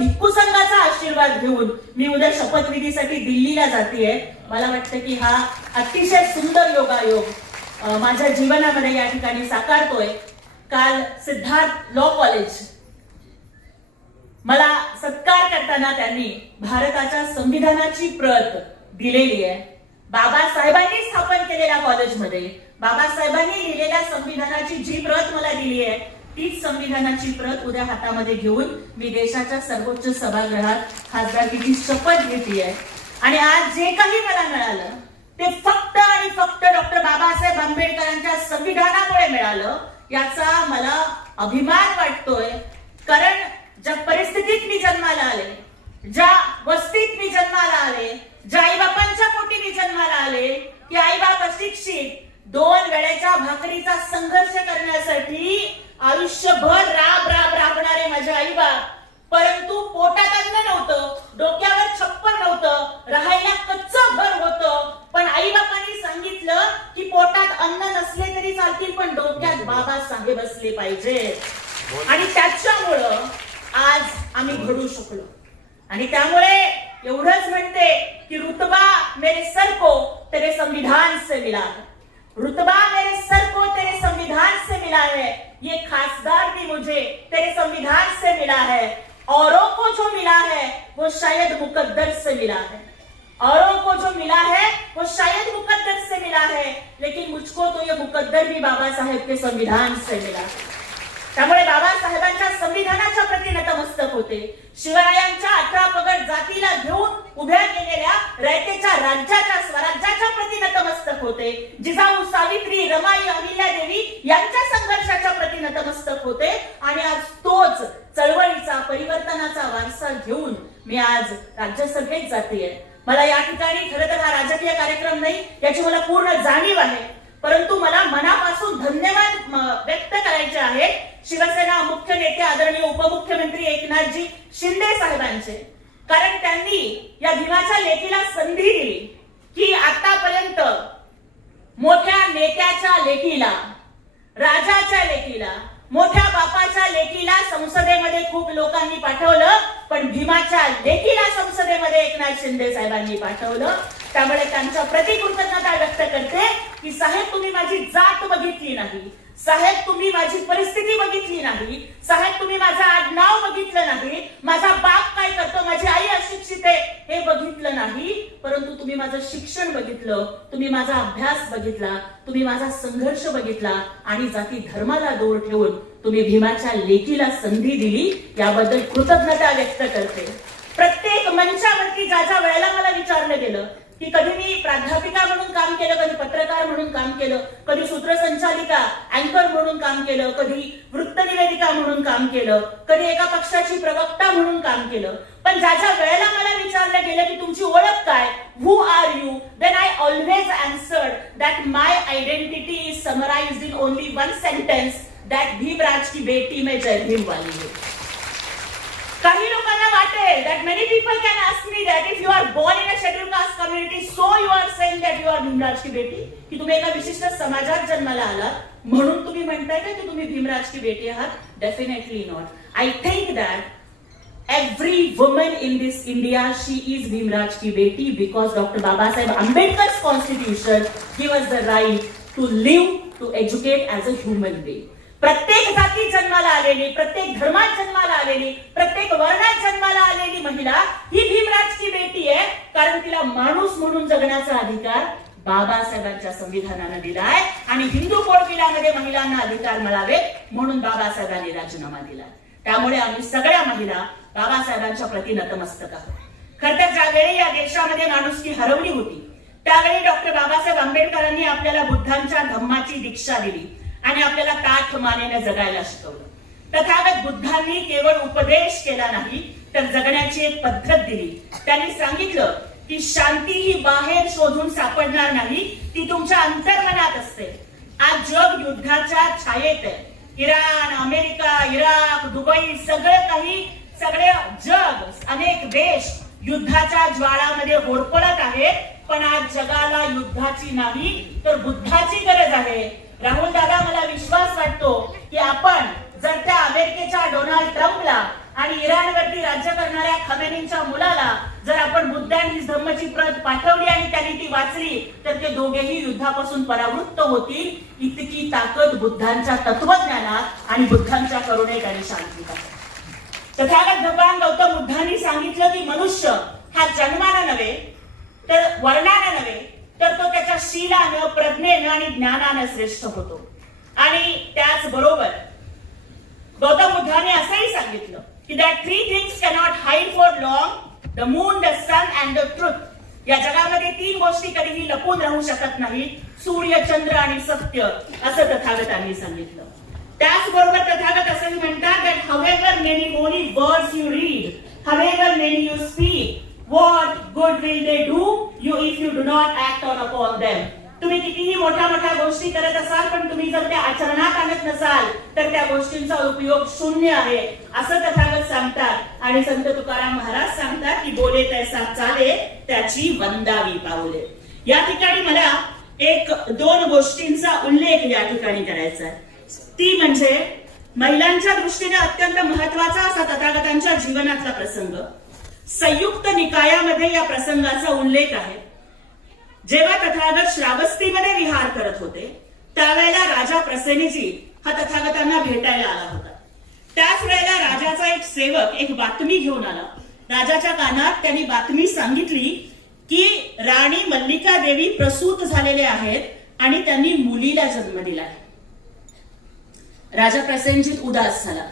भिक्खू संघाचा आशीर्वाद घेऊन मी उद्या शपथविधीसाठी दिल्लीला जातेय. मला वाटतं की हा अतिशय सुंदर योगायोग माझ्या जीवनामध्ये या ठिकाणी साकारतोय. काल सिद्धार्थ लॉ कॉलेज मला सत्कार करताना त्यांनी भारताच्या संविधानाची प्रत दिलेली आहे. बाबासाहेबांनी स्थापन केलेल्या कॉलेजमध्ये बाबासाहेबांनी लिहिलेल्या संविधानाची जी प्रत मला दिली आहे तीच संविधानाची प्रत उद्या हातामध्ये घेऊन मी देशाच्या सर्वोच्च सभागृहात खासदारकीची शपथ घेतली. आणि आज जे काही मला मिळालं ते फक्त आणि फक्त डॉक्टर बाबासाहेब आंबेडकरांच्या संविधानामुळे मिळालं. याचा मला अभिमान वाटतोय. कारण ज्या परिस्थितीत मी जन्माला आले, ज्या वस्तीत मी जन्माला आले, ज्या आईबापांच्या पोटी मी जन्माला आले, की आईबाप अशिक्षित, 2 वेळेच्या भाकरीचा संघर्ष करण्यासाठी आयुष्यभर राबणारे माझे आईबाप, परंतु पोटात अन्न नव्हतं, डोक्यावर छप्पर नव्हतं, राहायला कच्चं घर होतं, पण आईबापांनी सांगितलं की पोटात अन्न नसले तरी चालतील पण डोक्यात बाबासाहेब असले पाहिजे. आणि त्याच्यामुळं आज आम्ही घडू शकलो. आणि त्यामुळे एवढंच म्हणते की रुतबा मेरे सर को तेरे संविधान से मिला है, रुतबा मेरे सर को तेरे संविधान से मिला है, ये खासदार भी मुझे तेरे संविधान से मिला है, औरों को जो मिला है वो शायद मुकद्दर से मिला है, औरों को जो मिला है वो शायद मुकद्दर से मिला है, लेकिन मुझको तो ये मुकद्दर भी बाबा साहेब के संविधान से मिला. त्यामुळे बाबासाहेबांच्या संविधानाच्या प्रती नतमस्तक होते. शिवरायांच्या 18 पगड जातीला घेऊन उभ्या केलेल्या रयतेच्या राज्याच्या स्वराज्याच्या प्रती नतमस्तक होते. जिजाऊ, सावित्री, रमाई, अहिल्यादेवी यांच्या संघर्षाच्या प्रती नतमस्तक होते. आणि आज तोच चळवळीचा परिवर्तनाचा वारसा घेऊन मी आज राज्यसभेत जातेय. मला या ठिकाणी खरं तर हा राजकीय कार्यक्रम नाही याची मला पूर्ण जाणीव आहे, परंतु मला मनापासून धन्यवाद व्यक्त करायचे आहेत शिवसेना मुख्य नेते आदरणीय उपमुख्यमंत्री एकनाथजी शिंदे साहेबांचे. कारण त्यांनी या भीमाच्या लेकीला संधी दिली की आतापर्यंत मोठ्या नेत्याच्या लेकीला, राजाच्या लेकीला, मोठ्या बापाच्या लेकीला संसदेमध्ये खूप लोकांनी पाठवलं, पण भीमाच्या लेकीला संसदेमध्ये एकनाथ शिंदे साहेबांनी पाठवलं. त्यामुळे त्यांच्या प्रति कृतज्ञता व्यक्त करते की साहेब तुम्ही माझी जात बघितली नाही, साहेब तुम्ही माझी परिस्थिती बघितली नाही, साहेब तुम्ही माझं आडनाव बघितलं नाही, माझा बाप काय करतो, माझी आई अशिक्षित आहे हे बघितलं नाही, परंतु तुम्ही माझं शिक्षण बघितलं, तुम्ही माझा अभ्यास बघितला, तुम्ही माझा संघर्ष बघितला आणि जाती धर्माला दूर ठेवून तुम्ही भीमाच्या लेकीला संधी दिली. याबद्दल कृतज्ञता व्यक्त करते. प्रत्येक मंचावरती ज्या वेळेला मला विचारलं गेलं की कधी मी प्राध्यापिका म्हणून काम केलं, कधी पत्रकार म्हणून काम केलं, कधी सूत्रसंचालिका अँकर म्हणून काम केलं, कधी वृत्तनिवेदिका म्हणून काम केलं, कधी एका पक्षाची प्रवक्ता म्हणून काम केलं, पण ज्या वेळेला मला विचारलं गेलं की तुमची ओळख काय, who are you, then I always answered that my identity is summarised in only one sentence, that Bhimraj की बेटी में जय भीम वाली है. काही लोकांना वाटेल that many people can ask me that if you are born in a scheduled caste community, so you are saying that you are Bhimraj की बेटी, की तुम्ही एका विशिष्ट समाजात जन्माला आलात म्हणून तुम्ही म्हणताय का की तुम्ही भीमराज की बेटी आहात? Definitely not. I think that every woman in this India, she is Bhimraj ki beti because Dr. Babasaheb Ambedkar's constitution gives us the right to live, to educate as a human being. प्रत्येक जातीत जन्माला आलेली, प्रत्येक धर्मात जन्माला आलेली, प्रत्येक वर्णात जन्माला आलेली महिला ही भीमराज की बेटी आहे. कारण तिला माणूस म्हणून जगण्याचा अधिकार बाबासाहेबांच्या संविधानाने दिलाय आणि हिंदू कोड बिलामध्ये महिलांना अधिकार मिळावे म्हणून बाबासाहेबांनी राजीनामा दिला. त्यामुळे आम्ही सगळ्या महिला बाबासाहेबांच्या प्रती नतमस्तक आहोत. खरं तर ज्यावेळी या देशामध्ये माणुसकी हरवली होती त्यावेळी डॉक्टर बाबासाहेब आंबेडकरांनी आपल्याला बुद्धांच्या धम्माची दीक्षा दिली आणि आपल्याला ताठ मानेने जगायला शिकवलं. तथागत बुद्धांनी केवळ उपदेश केला नाही तर जगण्याची एक पद्धत दिली. त्यांनी सांगितलं की शांती ही बाहेर शोधून सापडणार नाही, ती तुमच्या अंतर्मनात असते. आज जग युद्धाच्या छायेत आहे. इराण, अमेरिका, इराक, दुबई सगळे जग, अनेक देश युद्धाच्या ज्वाळामध्ये होरपळत आहेत. पण आज जगाला युद्धाची नाही तर बुद्धाची गरज आहे. राहुल दादा, मला विश्वास वाटतो की आपण जर त्या अमेरिकेच्या डोनाल्ड ट्रम्पला आणि इराणवरती राज्य करणाऱ्या खमेनींच्या मुलाला जर आपण बुद्ध अँड हिज धम्मची प्रत पाठवली आणि त्यांनी ती वाचली तर ते दोघेही युद्धापासून परावृत्त होतील. इतकी ताकद बुद्धांच्या तत्वज्ञानात आणि बुद्धांच्या करुणेत आणि शांतीत आहे. तथागत भगवान गौतम बुद्धांनी सांगितलं की मनुष्य हा जन्मानं नव्हे तर वर्णानं नव्हे तर तो त्याच्या शीलानं, प्रज्ञेनं आणि ज्ञानानं श्रेष्ठ होतो. आणि त्याचबरोबर गौतम बुद्धाने असंही सांगितलं की that three things cannot hide for long, the moon, the sun and the truth. या जगामध्ये तीन गोष्टी कधीही लपून राहू शकत नाहीत, सूर्य, चंद्र आणि सत्य, असं तथागतांनी सांगितलं. त्याचबरोबर तथागत असंही म्हणतात that however many holy words you read, however many you speak, what good will they do you if you do not act on upon them. तुम्ही कितीही मोठ्या मोठ्या गोष्टी करत असाल पण तुम्ही जर त्या आचरणात आणत नसाल तर त्या गोष्टींचा उपयोग शून्य आहे, असं तथागत सांगतात. आणि संत तुकाराम महाराज सांगतात की बोले तैसा चाले त्याची वंदावी पाऊले. या ठिकाणी मला एक दोन गोष्टींचा उल्लेख या ठिकाणी करायचा आहे. ती म्हणजे महिलांच्या दृष्टीने अत्यंत महत्वाचा असा तथागतांच्या जीवनातला प्रसंग. संयुक्त निकायामध्ये या प्रसंगाचा उल्लेख आहे. जेव्हा तथागत श्रावस्तीमध्ये विहार करत होते त्यावेळेला राजा प्रसेनजी हा तथागतांना भेटायला आला होता. त्याच वेळेला राजाचा एक सेवक एक बातमी घेऊन आला. राजाच्या कानात त्यांनी बातमी सांगितली की राणी मल्लिका देवी प्रसूत झालेले आहेत आणि त्यांनी मुलीला जन्म दिला आहे. राजा प्रसेनजीत उदास झाला.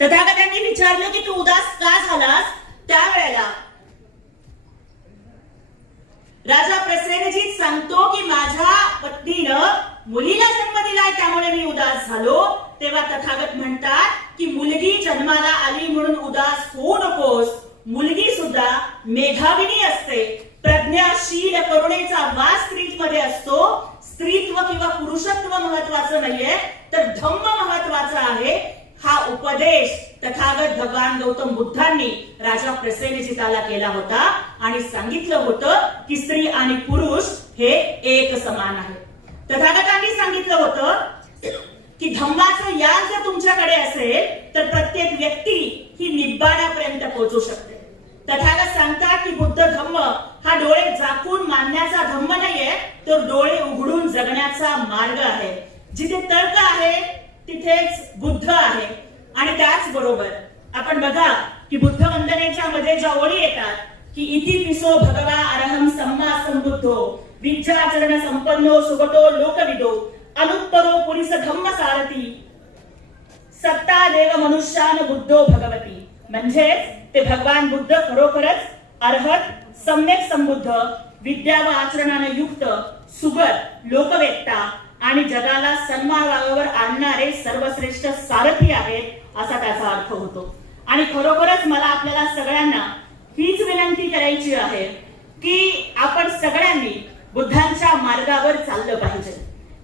तथागतांनी विचारलं की तू उदास का झालास. त्यावेळेला राजा प्रसेनजीत सांगतो की माझ्या पत्नीनं मुलीला जन्म दिलाय त्यामुळे मी उदास झालो. तेव्हा तथागत म्हणतात की मुलगी जन्माला आली म्हणून उदास होऊ नकोस. मुलगी सुद्धा मेधाविनी असते. प्रज्ञाशील करुणेचा वास स्त्रीमध्ये असतो. स्त्रीत्व किंवा पुरुषत्व महत्वाचं नाहीये तर धम्म महत्वाचं आहे. हा उपदेश तथागत भगवान गौतम बुद्धांनी राजा प्रसेनजिताला केला होता आणि सांगितलं होतं की स्त्री आणि पुरुष हे एक समान आहे. तथागतांनी सांगितलं होतं की धम्माचं ज्ञान जर तुमच्याकडे असेल तर प्रत्येक व्यक्ती ही निब्बाणापर्यंत पोहोचू शकते. तथागत सांगतात की बुद्ध धम्म हा डोळे झाकून मानण्याचा धम्म नाहीये तर डोळे उघडून जगण्याचा मार्ग आहे. जिथे तर्क आहे तिथेच बुद्ध आहे. आणि त्याचबरोबर आपण बघा की बुद्ध वंदनेच्या मध्ये ज्या ओळी येतात की इति पिसो भगवा अरहम सम्मा संबुद्धो विद्याचरण संपन्नो सुगतो लोकविदो अनुत्तरो पुरुष धम्म सारथी सत्ता देव मनुष्यान बुद्धो भगवती. म्हणजे ते भगवान बुद्ध खरोखरच अर्हत, सम्यक संबुद्ध, विद्या व आचरणाने युक्त, सुगत, लोकवेत्ता आणि जगाला सन्मार्गावर आणणारे सर्वश्रेष्ठ सारथी आहेत असा त्याचा अर्थ होतो. आणि खरोखरच मला आपल्याला सगळ्यांना हीच विनंती करायची आहे की आपण सगळ्यांनी बुद्धांच्या मार्गावर चाललं पाहिजे.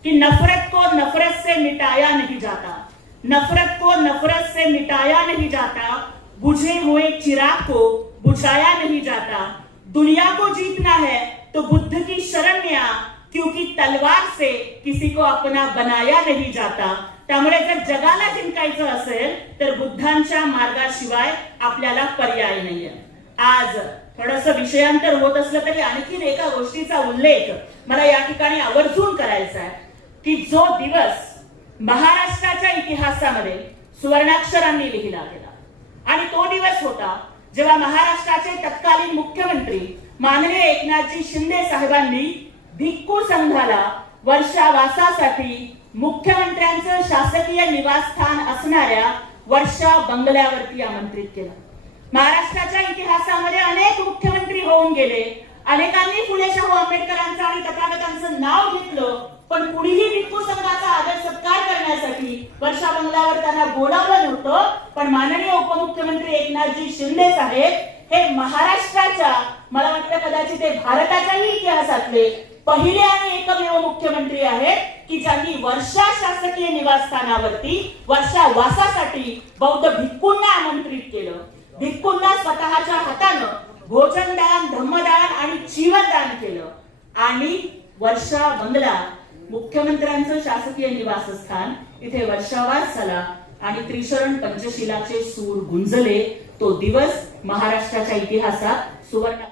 की नफरत को नफरत से मिटाया नहीं जाता, नफरत को नफरत से मिटाया नहीं जाता, बुझे हुए चिराग को बुझाया नहीं जाता, दुनिया को जीतना है तो बुद्ध की शरण में आ क्योंकि तलवार से किसी को अपना बनाया नहीं जाता. त्यामुळे जर जगाला जिंकायचं असेल तर बुद्धांच्या मार्गाशिवाय आपल्याला पर्याय नाहीये. आज थोडंसं विषयांतर होत असलं तरी आणखीन एका गोष्टीचा उल्लेख मला या ठिकाणी आवर्जून करायचा आहे की जो दिवस महाराष्ट्राच्या इतिहासामध्ये सुवर्णाक्षरांनी लिहिला गेला आणि तो दिवस होता जेव्हा महाराष्ट्राचे तत्कालीन मुख्यमंत्री माननीय एकनाथजी शिंदे साहेबांनी भिक्खू संघाला वर्षावासासाठी मुख्यमंत्र्यांचं शासकीय निवासस्थान असणाऱ्या वर्षा बंगल्यावरती आमंत्रित केलं. महाराष्ट्राच्या इतिहासामध्ये अनेक मुख्यमंत्री होऊन गेले. अनेकांनी फुले शाहू आंबेडकरांचं आणि तथागतांचं नाव घेतलं पण कुणीही भिक्खू संघाचा आदर सत्कार करण्यासाठी वर्षा बंगल्यावर त्यांना बोलावलं नव्हतं. पण माननीय उपमुख्यमंत्री एकनाथजी शिंदे साहेब हे महाराष्ट्राच्या, मला वाटतं कदाचित ते भारताच्याही इतिहासातले पहिले आणि एकमेव मुख्यमंत्री आहेत की ज्यांनी वर्षा शासकीय निवासस्थानावरती वर्षावासासाठी बौद्ध भिक्खूंना आमंत्रित केलं. भिक्खूंना स्वतःच्या हातानं भोजनदान, धम्मदान आणि जीवनदान केलं. आणि वर्षा बंगला मुख्यमंत्र्यांचं शासकीय निवासस्थान इथे वर्षावास झाला. आणि त्रिशरण पंचशिलाचे सूर गुंजले. तो दिवस महाराष्ट्राच्या इतिहासात सुवर्ण